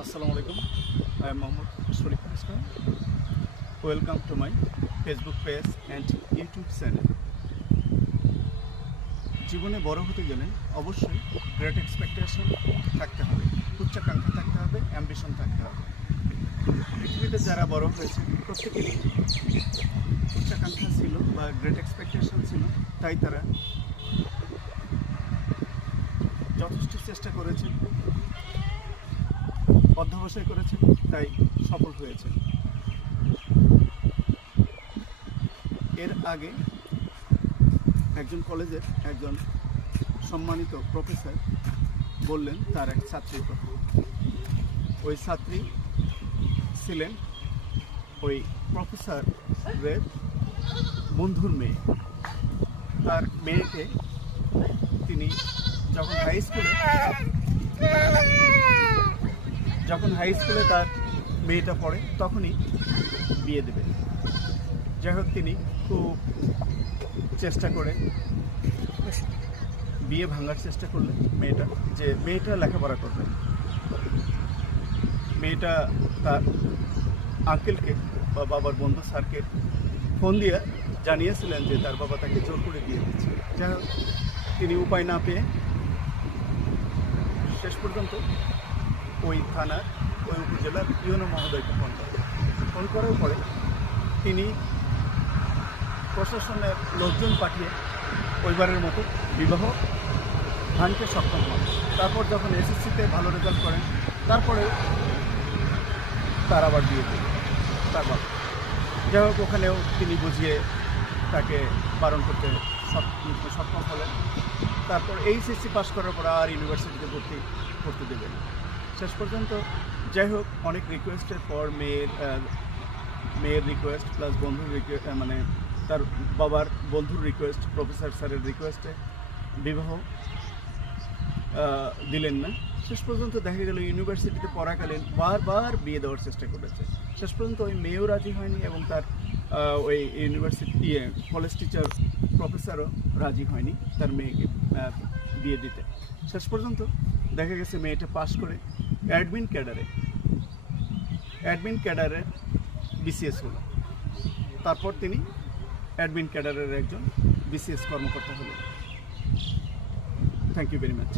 Assalamu alaikum. I am Mohammad Shariful Islam. Welcome to my Facebook page and YouTube channel. জীবনে বড় হতে গেলে অবশ্যই গ্রেট এক্সপেকটেশন থাকতে হবে, উচ্চাকাঙ্ক্ষা থাকতে হবে, অ্যাম্বিশন থাকতে হবে। পৃথিবীতে যারা বড় হয়েছে প্রত্যেকেরই উচ্চাকাঙ্ক্ষা ছিল বা গ্রেট এক্সপেকটেশন ছিল, তাই তারা যথেষ্ট চেষ্টা করেছেন, অধ্যবসায় করেছেন, তাই সফল হয়েছে। এর আগে একজন কলেজের একজন সম্মানিত প্রফেসর বললেন তার এক ছাত্রীর কথা। ওই ছাত্রী ছিলেন ওই প্রফেসরের বন্ধুর মেয়ে। তার মেয়েকে তিনি যখন হাই স্কুলে তার মেয়েটা পড়ে তখনই বিয়ে দেবে। যাই হোক, তিনি খুব চেষ্টা করে বিয়ে ভাঙার চেষ্টা করলেন মেয়েটা লেখাপড়া করবে। মেয়েটা তার আঙ্কেলকে বা বাবার বন্ধু স্যারকে ফোন দিয়ে জানিয়েছিলেন যে তার বাবা তাকে জোর করে বিয়ে দিচ্ছে। যাই হোক, তিনি উপায় না পেয়ে শেষ পর্যন্ত ওই থানার ওই উপজেলার ইউনো মহোদয়কে ফোন করার পরে তিনি প্রশাসনের লোকজন পাঠিয়ে ওইবারের মতো বিবাহ ভাঙতে সক্ষম হন। তারপর যখন এসএসসিতে ভালো রেজাল্ট করেন, তারপরে তার আবার বিয়ে দিল তার বাবা। যাই হোক, ওখানেও তিনি বুঝিয়ে তাকে বারণ করতে সক্ষম হলেন। তারপর এইচএসসি পাস করার পর আর ইউনিভার্সিটিতে ভর্তি করতে দেবেন। শেষ পর্যন্ত যাই হোক, অনেক রিকোয়েস্টের পর মেয়ের রিকোয়েস্ট প্লাস বন্ধুর রিকোয়েস্ট, মানে তার বাবার বন্ধুর রিকোয়েস্ট, প্রফেসর স্যারের রিকোয়েস্টে বিবাহ দিলেন না। শেষ পর্যন্ত দেখা গেল ইউনিভার্সিটিতে পড়াকালীন বারবার বিয়ে দেওয়ার চেষ্টা করেছে। শেষ পর্যন্ত ওই মেয়েও রাজি হয়নি এবং তার ওই ইউনিভার্সিটি কলেজ টিচার প্রফেসরও রাজি হয়নি তার মেয়েকে বিয়ে দিতে। শেষ পর্যন্ত দেখা গেছে মেয়েটা পাশ করে অ্যাডমিন ক্যাডারে বিসিএস হলো। তারপর তিনি অ্যাডমিন ক্যাডারের একজন বিসিএস কর্মকর্তা হলেন। Thank you very much.